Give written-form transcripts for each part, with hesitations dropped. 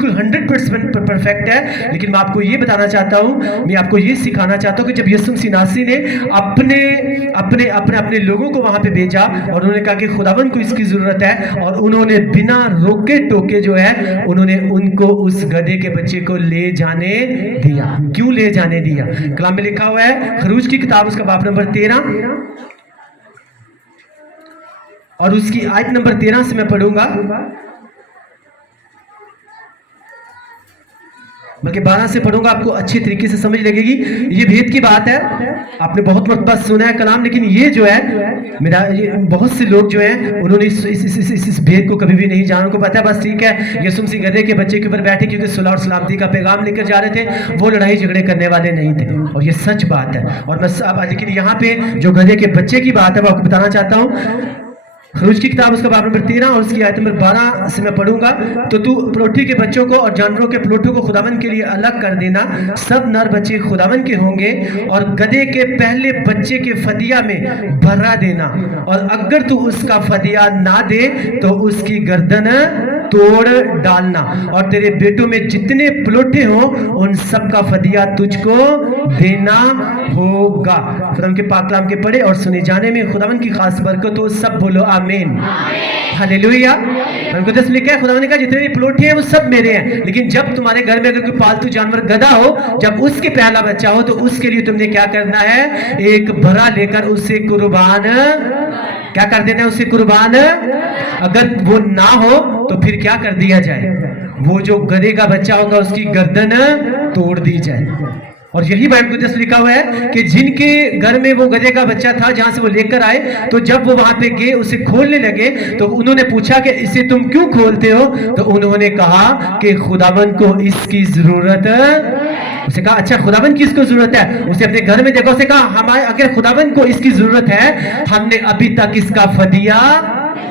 بالکل 100% پرفیکٹ ہے. لیکن میں آپ کو یہ بتانا چاہتا ہوں, میں آپ کو یہ سکھانا چاہتا ہوں کہ جب یسوع مسیح ناصری نے اپنے لوگوں کو وہاں پہ بھیجا اور انہوں نے کہا کہ خداوند کو اس کی ضرورت ہے, اور انہوں نے بنا روکے ٹوکے جو ہے انہوں نے ان کو اس گدھے کے بچے کو لے جانے دیا. کیوں لے جانے دیا؟ کلام میں لکھا ہوا ہے خروج کی کتاب اس کا باب نمبر 13 اور اس کی آیت نمبر 13 سے میں پڑھوں گا, بلکہ 12 سے پڑھوں گا, آپ کو اچھی طریقے سے سمجھ لگے گی. یہ بھید کی بات ہے, آپ نے بہت مرتبہ سنا ہے کلام, لیکن یہ جو ہے بہت سے لوگ جو ہیں انہوں نے اس بھید کو کبھی بھی نہیں جانا. ان کو پتا ہے بس ٹھیک ہے یسوع مسیح گدھے کے بچے کے اوپر بیٹھے کیونکہ صلح اور سلامتی کا پیغام لے کر جا رہے تھے, وہ لڑائی جھگڑے کرنے والے نہیں تھے, اور یہ سچ بات ہے. اور میں لیکن یہاں پہ جو گدھے کے بچے کی بات ہے وہ آپ کو بتانا چاہتا ہوں. خروج کی کتاب اس کا باب نمبر 13 اور اس کی آیت نمبر 12 سے میں پڑھوں گا. تو پلوٹھی کے بچوں کو اور جانوروں کے پلوٹھوں کو خداوند کے لیے الگ کر دینا, سب نر بچے خداوند کے ہوں گے, اور گدھے کے پہلے بچے کے فدیہ میں بھرا دینا, اور اگر تو اس کا فدیہ نہ دے تو اس کی گردن توڑ ڈالنا, اور تیرے بیٹوں میں جتنے پلوٹھے ہوں ان سب کا فدیہ تجھ کو دینا ہوگا. خداوند کے پاک کلام کے پڑھے اور سنے جانے میں خداوند کی خاص برکت ہو. سب بولو آمین, ہاللیلویا. مقدس لکھا ہے خداوند نے کہا جتنے بھی پلوٹھے ہیں وہ سب میرے ہیں, لیکن جب تمہارے گھر میں اگر کوئی پالتو جانور گدھا ہو, جب اس کے پہلا بچہ ہو تو اس کے لیے تم نے کیا کرنا ہے, ایک بھرا لے کر اسے قربان کیا کر دینا ہے, اسے قربان. اگر وہ نہ ہو تو پھر کیا کر دیا جائے, وہ جو گدھے کا بچہ ہوگا اس کی گردن توڑ دی جائے. اور یہی بائبل مقدس لکھا ہوا ہے کہ جن کے گھر میں وہ گدھے کا بچہ تھا جہاں سے وہ لے کر آئے, تو جب وہ وہاں پہ گئے اسے کھولنے لگے تو انہوں نے پوچھا کہ اسے تم کیوں کھولتے ہو, تو انہوں نے کہا کہ خداوند کو اس کی ضرورت. اسے کہا اچھا خداوند کی اس کو ضرورت ہے, اسے اپنے گھر میں دیکھا, اسے کہا ہمارے اگر خداوند کو اس کی ضرورت ہے, ہم نے ابھی تک اس کا فدیہ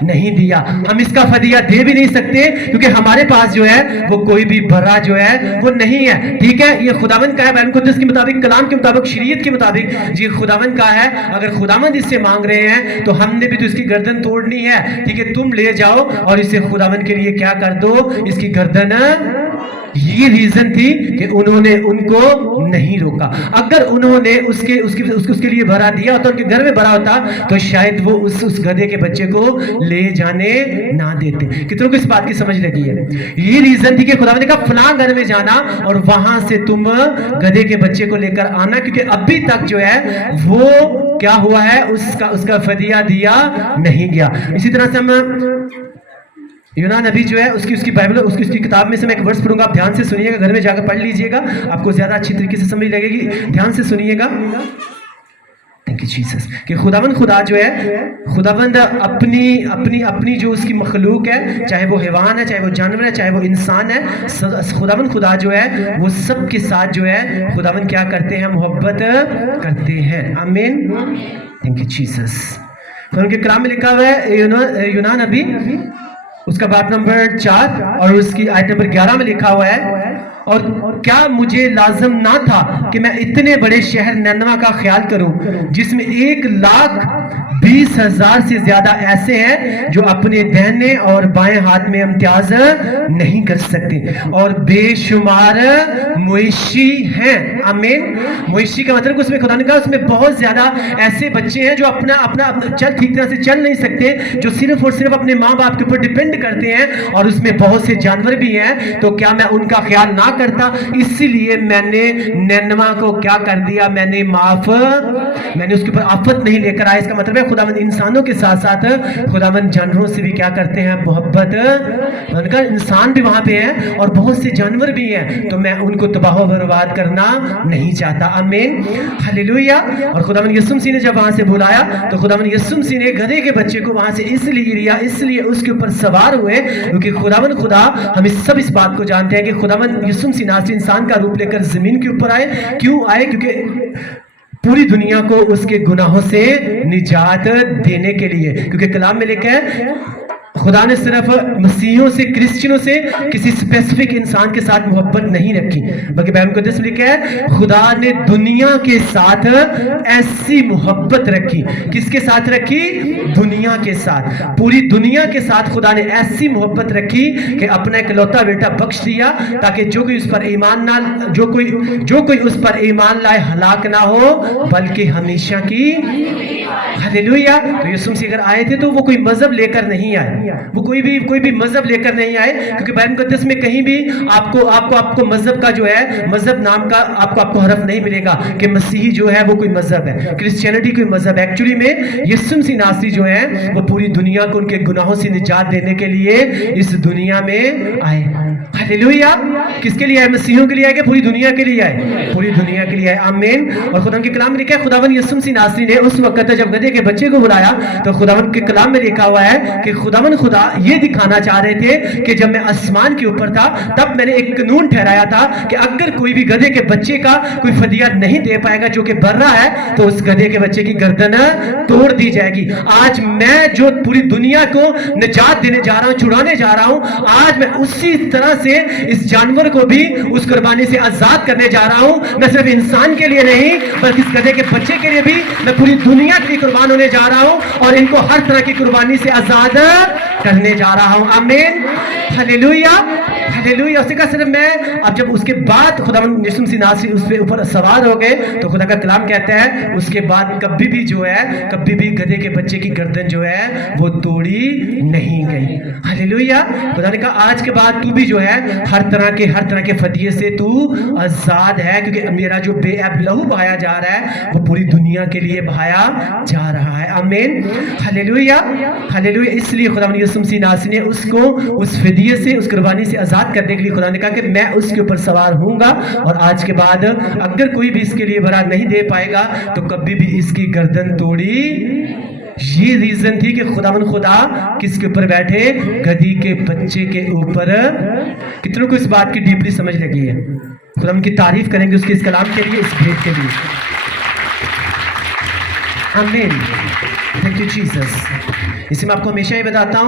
نہیں دیا, ہم اس کا فدیہ دے بھی نہیں سکتے کیونکہ ہمارے پاس جو ہے وہ کوئی بھی بھرا جو ہے وہ نہیں ہے. ٹھیک ہے, یہ خداوند کا ہے بائبل مقدس کے مطابق, کلام کے مطابق, شریعت کے مطابق, یہ خداوند کا ہے. اگر خداوند اس سے مانگ رہے ہیں تو ہم نے بھی تو اس کی گردن توڑنی ہے. ٹھیک ہے, تم لے جاؤ اور اسے خداوند کے لیے کیا کر دو, اس کی گردن. یہ ریزن تھی کہ انہوں نے ان کو نہیں روکا. اگر انہوں نے اس کے لیے بھرا دیا ہوتا, ان کے گھر میں بھرا ہوتا, تو شاید وہ اس گدھے کے بچے کو لے جانے نہ دیتے. کتنوں کو اس بات کی سمجھ لگی ہے؟ یہ ریزن تھی کہ خداوند نے کہا فلاں گھر میں جانا اور وہاں سے تم گدھے کے بچے کو لے کر آنا, کیونکہ ابھی تک جو ہے وہ کیا ہوا ہے, اس کا فدیہ دیا نہیں گیا. اسی طرح سے ہم یونان نبی جو ہے اس کی بائبل اس کی کتاب میں سے میں ایک ورس پڑھوں گا, آپ دھیان سے سنیے گا, گھر میں جا کر پڑھ لیجئے گا, آپ کو زیادہ اچھی طریقے سے سمجھ لگے گی. دھیان سے سنیے گا. Thank you Jesus. کہ خداوند خدا جو ہے, خداوند اپنی جو اس کی مخلوق ہے, چاہے وہ حیوان ہے, چاہے وہ جانور ہے, چاہے وہ انسان ہے, خداوند خدا جو ہے وہ سب کے ساتھ جو ہے خداوند کیا کرتے ہیں, محبت کرتے ہیں. آمین. Thank you Jesus. خداوند کے کلام میں لکھا ہوا ہے یونان نبی اس کا باب نمبر 4 اور اس کی آیت نمبر 11 میں لکھا ہوا ہے, اور کیا مجھے لازم نہ تھا کہ میں اتنے بڑے شہر نینوا کا خیال کروں جس میں 1,20,000 سے زیادہ ایسے ہیں جو اپنے دہنے اور بائیں ہاتھ میں امتیاز نہیں کر سکتے, اور بے شمار مویشی ہیں. آمین. مویشی کا مطلب اس میں خدا نے کہا اس میں بہت زیادہ ایسے بچے ہیں جو اپنا ٹھیک طرح سے چل نہیں سکتے, جو صرف اور صرف اپنے ماں باپ کے اوپر ڈیپینڈ کرتے ہیں, اور اس میں بہت سے جانور بھی ہیں. تو کیا میں ان کا خیال نہ کرتا, اسی لیے میں نے نینوا کو کیا کر دیا, میں نے اس کے اوپر آفت نہیں لے کر آیا. اس کا مطلب ہے خداوند انسانوں کے ساتھ ساتھ خداوند جانوروں سے بھی کیا کرتے ہیں, محبت. انسان بھی وہاں پہ ہیں اور بہت سے جانور بھی ہیں, تو میں ان کو تباہ و برباد کرنا نہیں چاہتا. آمین. ہاللیلویا. اور خداوند یسوع مسیح نے جب وہاں سے بلایا تو خداوند یسوع مسیح نے گدھے کے بچے کو وہاں سے اس لیے اس کے اوپر سوار ہوئے کیونکہ خداوند خدا, ہم سب اس بات کو جانتے ہیں کہ خداوند یسوع مسیح ناصری انسان کا روپ لے کر زمین کے اوپر آئے. کیوں آئے؟ کیونکہ پوری دنیا کو اس کے گناہوں سے نجات دینے کے لیے. کیونکہ کلام میں لکھا ہے خدا نے صرف مسیحوں سے کرسچنوں سے کسی اسپیسیفک انسان کے ساتھ محبت نہیں رکھی، بلکہ بائبل مقدس میں لکھا ہے خدا نے دنیا کے ساتھ ایسی محبت رکھی. کس کے ساتھ رکھی؟ دنیا کے ساتھ. پوری دنیا کے ساتھ خدا نے ایسی محبت رکھی کہ اپنا اکلوتا بیٹا بخش دیا تاکہ جو کوئی اس پر ایمان نہ جو کوئی اس پر ایمان لائے ہلاک نہ ہو بلکہ ہمیشہ کی. ہلیلویا. تو یسوع مسیح اگر آئے تھے تو وہ کوئی مذہب لے کر نہیں آئے، وہ کوئی بھی مذہب لے کر نہیں آئے، کیونکہ بائبل مقدس میں کہیں بھی آپ کو مذہب کا جو ہے مذہب نام کا آپ کو حرف نہیں ملے گا کہ مسیحی جو ہے وہ کوئی مذہب ہے، کرسچینٹی کوئی مذہب ہے. ایکچولی میں یسوع مسیح ناصری جو ہے وہ پوری دنیا کو ان کے گناہوں سے نجات دینے کے لیے اس دنیا میں آئے. ہلیلویا. کس کے لیے آئے؟ مسیحیوں کے لیے آئے کہ پوری دنیا کے لیے آئے؟ پوری دنیا کے لیے آئے. آمین. اور خدا کے کلام میں لکھا ہے خداوند یسوع مسیح ناصری نے اس وقت جب گدھے کے بچے کو بلایا تو خداوند کے کلام میں لکھا ہوا ہے کہ خداوند خدا یہ دکھانا چاہ رہے تھے کہ جب میں آسمان کے اوپر تھا تب میں نے ایک قانون ٹھہرایا تھا کہ اگر کوئی بھی گدھے کے بچے کا کوئی فدیہ نہیں دے پائے گا جو کہ برا ہے تو اس گدھے کے بچے کی گردن توڑ دی جائے گی. آج میں جو پوری دنیا کو نجات دینے جا رہا ہوں، چھڑانے جا رہا ہوں، آج میں اسی طرح سے اس جانور کو بھی اس قربانی سے آزاد کرنے جا رہا ہوں. میں صرف انسان کے لیے نہیں بلکہ اس گدھے کے بچے کے لیے بھی میں پوری دنیا کے لیے قربان ہونے جا رہا ہوں اور ان کو ہر طرح کی قربانی سے آزاد کرنے جا رہا ہوں. آمین. ہلیلویا. ہلیلویا. اسی کا صرف میں اب جب اس کے بعد خداوند یسوع مسیح ناصری اس پہ اوپر سوار ہو گئے تو خدا کا کلام کہتا ہے اس کے بعد کبھی بھی جو ہے کبھی بھی گدھے کے بچے کی گردن جو ہے وہ توڑی نہیں گئی. ہلیلویا. خدا نے کہا آج کے بعد تو بھی جو ہے ہر طرح کے فدیے سے تو آزاد ہے، کیونکہ میرا جو بے عیب لہو بہایا جا رہا ہے وہ پوری دنیا کے لیے بہایا جا رہا ہے. آمین. ہلیلویا. ہلیلویا. اس لیے خداوند یسوع مسیح ناصری نے اس کو اس فدیے سے اس قربانی سے آزاد کرنے کے لیے خدا نے کہا کہ میں اس کے اوپر سوار ہوں گا اور آج کے بعد اگر کوئی بھی اس کے لیے برا نہیں دے پائے گا تو کبھی بھی اس کی گردن توڑی. یہ ریزن تھی کہ خداوند خدا کس کے اوپر بیٹھے؟ گدھی کے بچے کے اوپر. کتنوں کو اس بات کی ڈیپلی سمجھ لگی ہے؟ خداوند کی تعریف کریں گے اس کے اس کلام کے لیے، اس بھیٹ کے لیے. آمین. Thank you Jesus. اسے میں آپ کو ہمیشہ ہی بتاتا ہوں